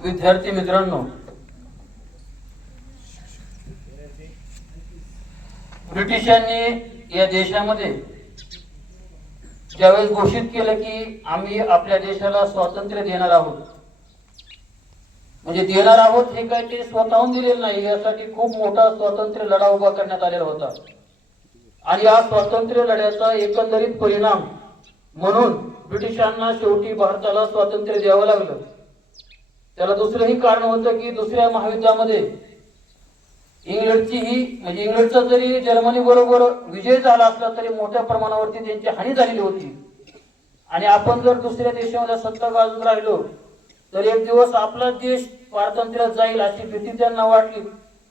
विद्यार्थी मित्रांनो ब्रिटिशांनी या देशामध्ये ज्यावेळेस घोषित केलं की आम्ही आपल्या देशाला स्वातंत्र्य देणार आहोत म्हणजे देणार आहोत हे काय ते स्वतःहून दिलेलं नाही यासाठी खूप मोठा स्वातंत्र्य लढा उभा करण्यात आलेला होता. आणि या स्वातंत्र्य लढ्याचा एकंदरीत परिणाम म्हणून ब्रिटिशांना शेवटी भारताला स्वातंत्र्य द्यावं लागलं. त्याला दुसरंही कारण होतं की दुसऱ्या महायुद्धामध्ये इंग्लंडची ही म्हणजे इंग्लंडचा जरी जर्मनी बरोबर विजय झाला असला तरी मोठ्या प्रमाणावरती त्यांची हानी झालेली होती. आणि आपण जर दुसऱ्या देशामध्ये सत्ता गाजून राहिलो तर एक दिवस आपला देश पारतंत्र्यात जाईल अशी भीती त्यांना वाटली.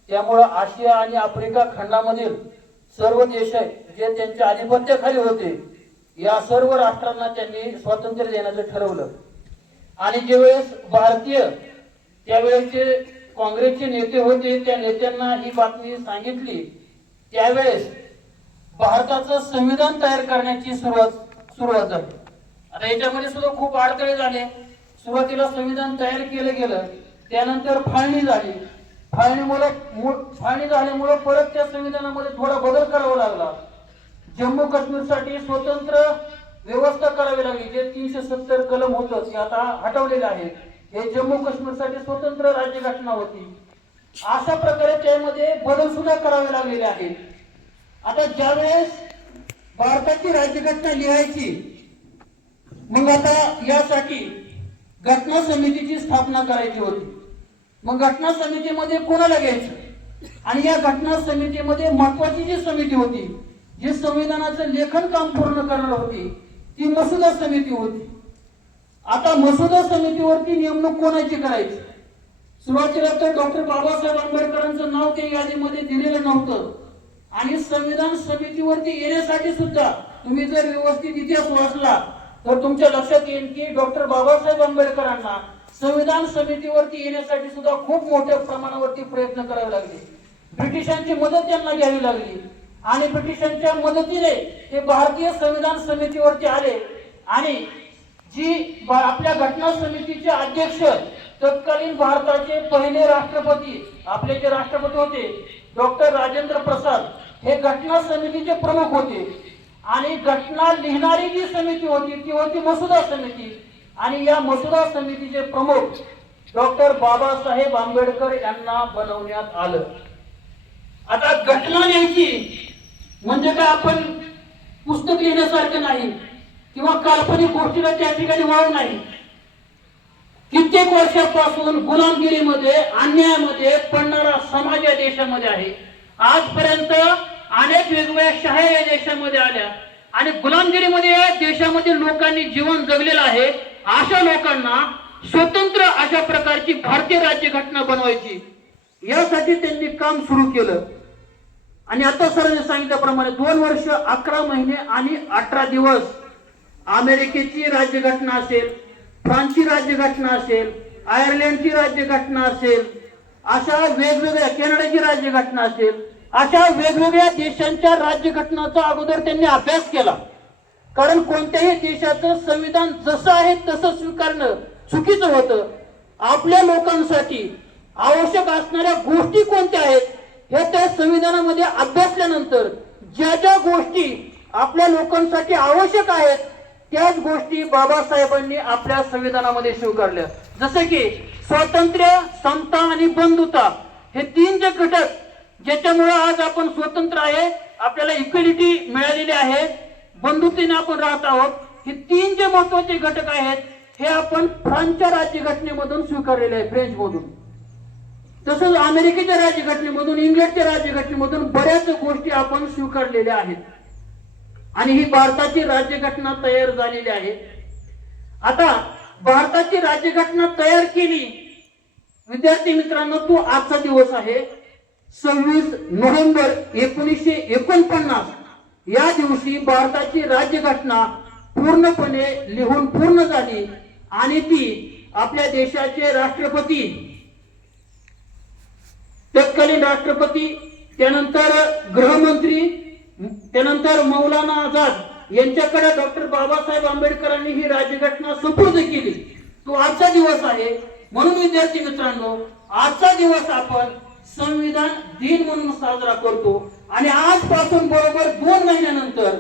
त्यामुळं आशिया आणि आफ्रिका खंडामधील सर्व देश जे त्यांच्या आधिपत्याखाली होते या सर्व राष्ट्रांना त्यांनी स्वातंत्र्य देण्याचं ठरवलं. आणि ज्यावेळेस भारतीय त्यावेळेचे काँग्रेसचे नेते होते त्या नेत्यांना ही बातमी सांगितली. त्यावेळेस भारताचं संविधान तयार करण्याची सुरुवात सुरुवात झाली. आता याच्यामध्ये सुद्धा खूप अडथळे झाले. सुरुवातीला संविधान तयार केलं गेलं त्यानंतर फाळणी झाली. फाळणीमुळे फाळणी झाल्यामुळे परत त्या संविधानामध्ये थोडा बदल करावा लागला. जम्मू काश्मीरसाठी स्वतंत्र व्यवस्था करावी लागली. जे तीनशे सत्तर कलम होतं ते आता हटवलेले आहे हे जम्मू काश्मीरसाठी स्वतंत्र राज्यघटना होती. अशा प्रकारे त्यामध्ये बदल सुद्धा करावे लागलेले आहेत. आता ज्यावेळेस भारताची राज्यघटना लिहायची मग आता यासाठी घटना समितीची स्थापना करायची होती. मग घटना समितीमध्ये कोणाला घ्यायचं? आणि या घटना समितीमध्ये महत्वाची जी समिती होती जी संविधानाचं लेखन काम पूर्ण करणार होती ती मसुदा समिती होती आता मसुदा समितीवरती नेमणूक कोणाची करायची? सुरुवातीला तर डॉक्टर बाबासाहेब आंबेडकरांचं नाव त्या यादीमध्ये दिलेलं नव्हतं. आणि संविधान समितीवरती येण्यासाठी सुद्धा तुम्ही जर व्यवस्थित इतिहास वाचला तर तुमच्या लक्षात येईल की डॉक्टर बाबासाहेब आंबेडकरांना संविधान समितीवरती येण्यासाठी सुद्धा खूप मोठ्या प्रमाणावरती प्रयत्न करावे लागले. ब्रिटिशांची मदत त्यांना घ्यावी लागली. आणि ब्रिटिशांच्या मदतीने ते भारतीय संविधान समितीवरती आले. आणि जी आपल्या घटना समितीचे अध्यक्ष तत्कालीन भारताचे पहिले राष्ट्रपती आपले जे राष्ट्रपती होते डॉक्टर राजेंद्र प्रसाद हे घटना समितीचे प्रमुख होते. आणि घटना लिहिणारी जी समिती होती ती होती मसुदा समिती. आणि या मसुदा समितीचे प्रमुख डॉक्टर बाबासाहेब आंबेडकर यांना बनवण्यात आलं. आता घटना लिहायची म्हणजे काय आपण पुस्तक लिहिण्यासारखं नाही किंवा काल्पनिक गोष्टीला त्या ठिकाणी वाव नाही. कित्येक वर्षापासून गुलामगिरीमध्ये अन्यायामध्ये पडणारा समाज या देशामध्ये आहे. आजपर्यंत अनेक वेगवेगळ्या शाह्या या देशामध्ये आल्या. आणि गुलामगिरीमध्ये या देशामध्ये लोकांनी जीवन जगलेलं आहे. अशा लोकांना स्वतंत्र अशा प्रकारची भारतीय राज्यघटना बनवायची. यासाठी त्यांनी काम सुरू केलं. आणि आता सरांनी सांगितल्याप्रमाणे दोन वर्ष अकरा महिने आणि अठरा दिवस अमेरिकेची राज्यघटना असेल फ्रान्सची राज्यघटना असेल आयर्लंडची राज्यघटना असेल अशा वेगवेगळ्या कॅनडाची राज्यघटना असेल अशा वेगवेगळ्या देशांच्या राज्यघटनाचा अगोदर त्यांनी अभ्यास केला. कारण कोणत्याही देशाचं संविधान जसं आहे तसं स्वीकारणं चुकीचं होतं. आपल्या लोकांसाठी आवश्यक असणाऱ्या गोष्टी कोणत्या आहेत? हे त्या संविधानामध्ये अभ्यासल्यानंतर ज्या ज्या गोष्टी आपल्या लोकांसाठी आवश्यक आहेत त्याच गोष्टी बाबासाहेबांनी आपल्या संविधानामध्ये स्वीकारल्या. जसे की स्वातंत्र्य समता आणि बंधुता हे तीन जे घटक ज्याच्यामुळे आज आपण स्वतंत्र आहे आपल्याला इक्वेलिटी मिळालेली आहे बंधुतेने आपण राहत आहोत हे तीन जे महत्त्वाचे घटक आहेत हे आपण फ्रान्सच्या राज्यघटनेमधून स्वीकारलेले आहे फ्रेंच मधून तसंच अमेरिकेच्या राज्यघटनेमधून इंग्लंडच्या राज्यघटनेमधून बऱ्याच गोष्टी आपण स्वीकारलेल्या आहेत. आणि ही भारताची राज्यघटना तयार झालेली आहे. आता भारताची राज्यघटना तयार केली. विद्यार्थी मित्रांनो तो आजचा दिवस आहे सव्वीस नोव्हेंबर एकोणीसशे एकोणपन्नास. या दिवशी भारताची राज्यघटना पूर्णपणे लिहून पूर्ण झाली आणि ती आपल्या देशाचे राष्ट्रपती तत्कालीन राष्ट्रपती त्यानंतर गृहमंत्री त्यानंतर मौलाना आझाद यांच्याकडे डॉक्टर बाबासाहेब आंबेडकरांनी ही राज्यघटना सुपूर्द केली. तो आजचा दिवस आहे. म्हणून विद्यार्थी मित्रांनो आजचा दिवस आपण संविधान दिन म्हणून साजरा करतो. आणि आजपासून बरोबर दोन महिन्यानंतर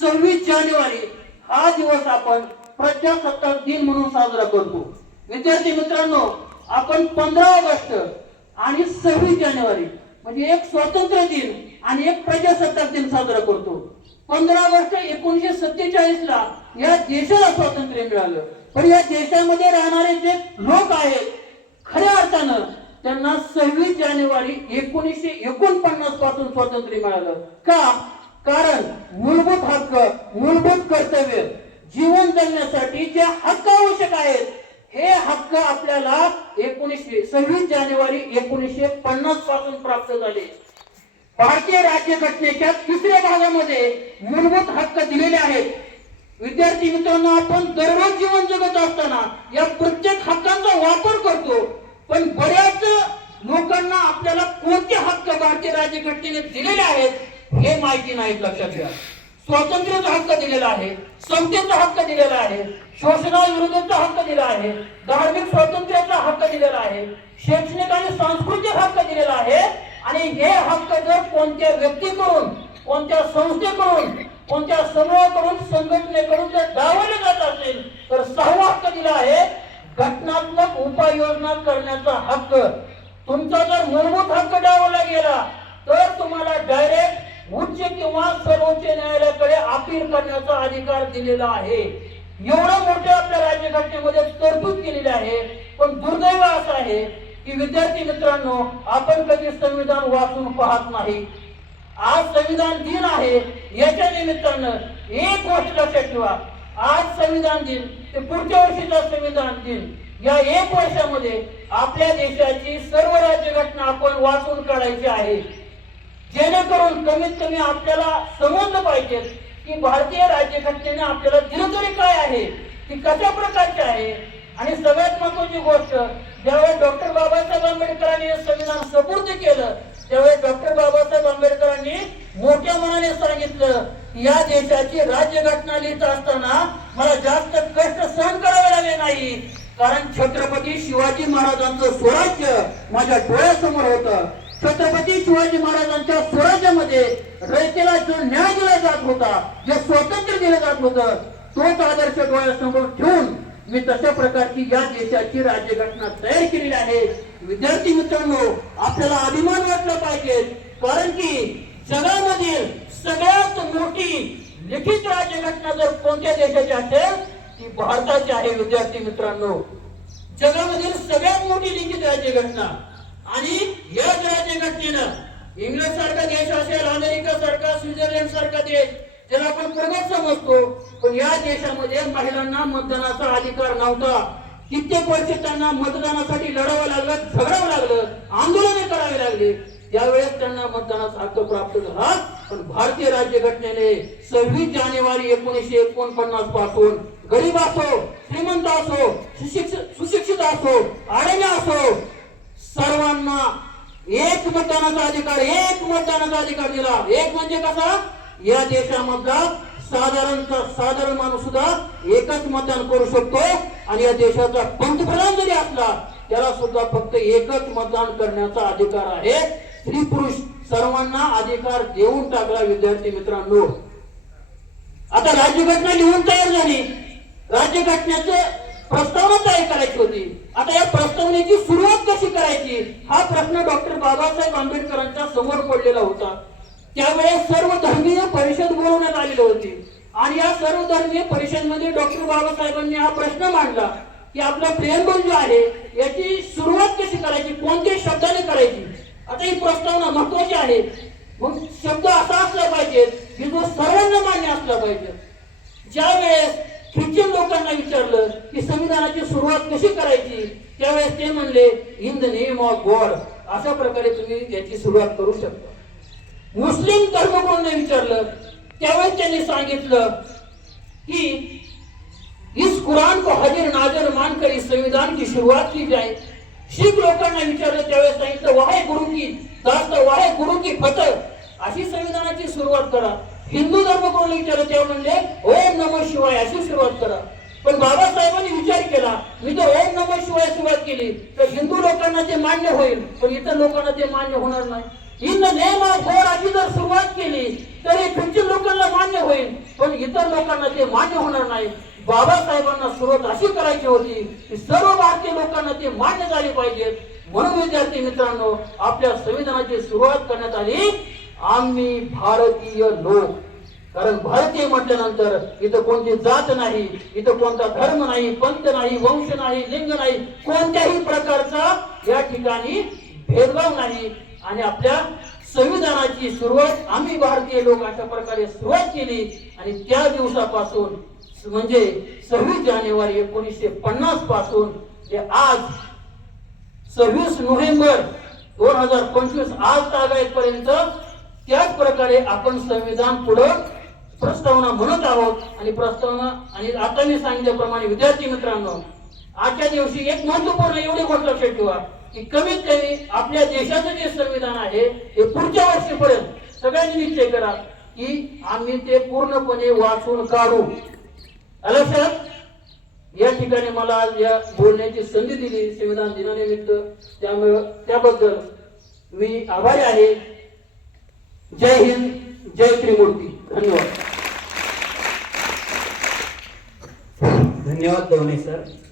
सव्वीस जानेवारी हा दिवस आपण प्रजासत्ताक दिन म्हणून साजरा करतो. विद्यार्थी मित्रांनो आपण पंधरा ऑगस्ट आणि सव्वीस जानेवारी म्हणजे एक स्वातंत्र्य दिन आणि एक प्रजासत्ताक दिन साजरा करतो. पंधरा ऑगस्ट एकोणीशे सत्तेचाळीस ला या देशाला स्वातंत्र्य मिळालं. पण या देशामध्ये राहणारे जे लोक आहेत खऱ्या अर्थानं त्यांना सव्वीस जानेवारी एकोणीसशे एकोणपन्नासपासून स्वातंत्र्य मिळालं. का? कारण मूलभूत हक्क मूलभूत कर्तव्य जीवन जगण्यासाठी जे हक्क आवश्यक आहेत हे हक्क आपल्याला एकोणीसशे सव्वीस जानेवारी एकोणीसशे पन्नासपासून प्राप्त झाले. भारतीय राज्यघटनेच्या तिसऱ्या भागामध्ये मूलभूत हक्क दिलेले आहेत. विद्यार्थी मित्रांनो आपण दररोज जीवन जगत असताना या प्रत्येक हक्कांचा वापर करतो. पण बऱ्याच लोकांना आपल्याला कोणते हक्क भारतीय राज्यघटनेने दिलेले आहेत हे माहिती नाही लक्षात घ्या. स्वातंत्र्याचा हक्क दिलेला आहे समतेचा हक्क दिलेला आहे शोषणाविरोधाचा हक्क दिला आहे धार्मिक स्वातंत्र्याचा हक्क दिलेला आहे शैक्षणिक आणि सांस्कृतिक हक्क दिलेला आहे. आणि हे हक्क जर कोणत्या व्यक्तीकडून कोणत्या संस्थेकडून कोणत्या समूहाकडून संघटनेकडून जर डावले जात असेल तर सहावा हक्क दिला आहे घटनात्मक उपाययोजना करण्याचा हक्क. तुमचा जर मूलभूत हक्क डावला गेला तर तुम्हाला डायरेक्ट उच्च किंवा सर्वोच्च न्यायालयाकडे अपील करण्याचा अधिकार दिलेला आहे. एवढं मोठं आपल्या राज्यघटनेमध्ये तरतूद केलेली आहे. पण दुर्दैव असं आहे की विद्यार्थी मित्रांनो आपण कधी संविधान वाचून पाहत नाही. आज संविधान दिन आहे. याच्या निमित्तानं एक गोष्ट लक्षात ठेवा. आज संविधान दिन ते पुढच्या वर्षीचा संविधान दिन. या एक वर्षामध्ये आपल्या देशाची सर्व राज्यघटना आपण वाचून काढायची आहे. जेणेकरून कमीत कमी आपल्याला समजलं पाहिजे की भारतीय राज्यघटनेने आपल्याला दिलं काय आहे ती कशा प्रकारची आहे? आणि सगळ्यात महत्वाची गोष्ट ज्यावेळेस डॉक्टर बाबासाहेब आंबेडकरांनी हे संविधान सपूर्द केलं त्यावेळेस डॉक्टर बाबासाहेब आंबेडकरांनी मोठ्या मनाने सांगितलं या देशाची राज्यघटना लिहित असताना मला जास्त कष्ट सहन करावे लागले नाही. कारण छत्रपती शिवाजी महाराजांचं स्वराज्य माझ्या डोळ्यासमोर होतं. छत्रपती शिवाजी महाराजांच्या स्वराज्यामध्ये रयतेला जो न्याय दिला जात होता जे स्वातंत्र्य दिलं जात होतं तोच आदर्श डोळ्यासमोर ठेवून मी तशा प्रकारची या देशाची राज्यघटना तयार केलेली आहे. विद्यार्थी मित्रांनो आपल्याला अभिमान वाटला पाहिजे कारण की जगामधील सगळ्यात मोठी लिखित राज्यघटना जर कोणत्या देशाची असेल ती भारताची आहे. विद्यार्थी मित्रांनो जगामधील सगळ्यात मोठी लिखित राज्यघटना आणि याच राज्यघटनेनं इंग्लंड सारखा देश असेल अमेरिका सारखा स्वित्झर्लंड सारखा देश त्याला आपण प्रगत समजतो. पण या देशामध्ये महिलांना मतदानाचा अधिकार नव्हता. कित्येक वर्ष त्यांना मतदानासाठी लढावं लागलं झगडावं लागलं आंदोलने करावे लागले. त्यावेळेस त्यांना मतदानाचा हक्क प्राप्त झाला. पण भारतीय राज्यघटनेने सव्वीस जानेवारी एकोणीसशे एकोणपन्नासपासून गरीब असो श्रीमंत असो सुशिक्षित सुशिक्षित असो आडण्या असो सर्वांना एक मतदानाचा अधिकार एक मतदानाचा अधिकार दिला. एक म्हणजे कसा? या देशामधला साधारणचा साधारण माणूस सुद्धा एकच मतदान करू शकतो आणि या देशाचा पंतप्रधान जरी असला त्याला सुद्धा फक्त एकच मतदान करण्याचा अधिकार आहे. स्त्री पुरुष सर्वांना अधिकार देऊन टाकला विद्यार्थी मित्रांनो. आता राज्यघटना लिहून तयार झाली. राज्यघटनेचं प्रस्तावना तयार करायची होती. आता या प्रस्तावनेची सुरुवात कशी करायची? हा प्रश्न डॉक्टर बाबासाहेब आंबेडकरांच्या समोर पडलेला होता. त्यावेळेस सर्व धर्मीय परिषद बोलवण्यात आलेली होती. आणि या सर्व धर्मीय परिषदमध्ये डॉक्टर बाबासाहेबांनी हा प्रश्न मांडला की आपला प्रेमबल जो आहे याची सुरुवात कशी करायची? कोणत्या शब्दाने करायची? आता ही प्रस्तावना महत्वाची आहे. मग शब्द असा असला पाहिजे की जो सर्वांना मान्य असला पाहिजे. ज्या वेळेस ख्रिश्चन लोकांना विचारलं की संविधानाची सुरुवात कशी करायची? त्यावेळेस ते म्हणले in the name of God अशा प्रकारे तुम्ही याची सुरुवात करू शकता. मुस्लिम धर्मगुरूंना विचारलं. त्यावेळेस त्यांनी सांगितलं की इस कुरान को हजर नाजर मानकर इस संविधान की शुरुआत की जाए. शीख लोकांना विचारलं. त्यावेळेस सांगितलं वाहे गुरु की दास्त वाहे गुरु की फतह. अशी संविधानाची सुरुवात करा. हिंदू धर्मगुरूंना विचारलं? तेव्हा म्हणले ओम नम शिवाय अशी सुरुवात करा. पण बाबासाहेबांनी विचार केला मी जर ओम नम शिवाय सुरुवात केली. तर हिंदू लोकांना ते मान्य होईल पण इतर लोकांना ते मान्य होणार नाही. इन नेम ऑफ गॉड अशी जर सुरुवात केली तर हे ख्रिश्चन लोकांना मान्य होईल पण इतर लोकांना ते मान्य होणार नाही. बाबासाहेबांना सुरुवात अशी करायची होती की सर्व भारतीय लोकांना ते मान्य झाले पाहिजेत. म्हणून विद्यार्थी मित्रांनो आपल्या संविधानाची सुरुवात करण्यात आली. आम्ही भारतीय लोक. कारण भारतीय म्हटल्यानंतर इथं कोणती जात नाही इथं कोणता धर्म नाही पंथ नाही वंश नाही लिंग नाही कोणत्याही प्रकारचा या ठिकाणी भेदभाव नाही. आणि आपल्या संविधानाची सुरुवात आम्ही भारतीय लोक अशा प्रकारे सुरुवात केली. आणि त्या दिवसापासून म्हणजे सव्वीस जानेवारी एकोणीसशे पन्नासपासून ते आज सव्वीस नोव्हेंबर दोन हजार पंचवीस आज तागायतपर्यंत त्याच प्रकारे आपण संविधान पुढं प्रस्तावना म्हणत आहोत आणि प्रस्तावना आणि आता मी सांगितल्याप्रमाणे विद्यार्थी मित्रांनो आजच्या दिवशी एक महत्त्वपूर्ण एवढी गोष्ट लक्षात ठेवा की कमीत कमी आपल्या देशाचं जे संविधान आहे हे पुढच्या वर्षीपर्यंत सगळ्यांनी निश्चय करा की आम्ही ते पूर्णपणे वाचून काढू. आलं लक्षात? या ठिकाणी मला आज या बोलण्याची संधी दिली संविधान दिनानिमित्त. त्यामुळे त्याबद्दल मी आभारी आहे. जय हिंद जय त्रिमूर्ती. धन्यवाद. धन्यवाद दोन्ही सर.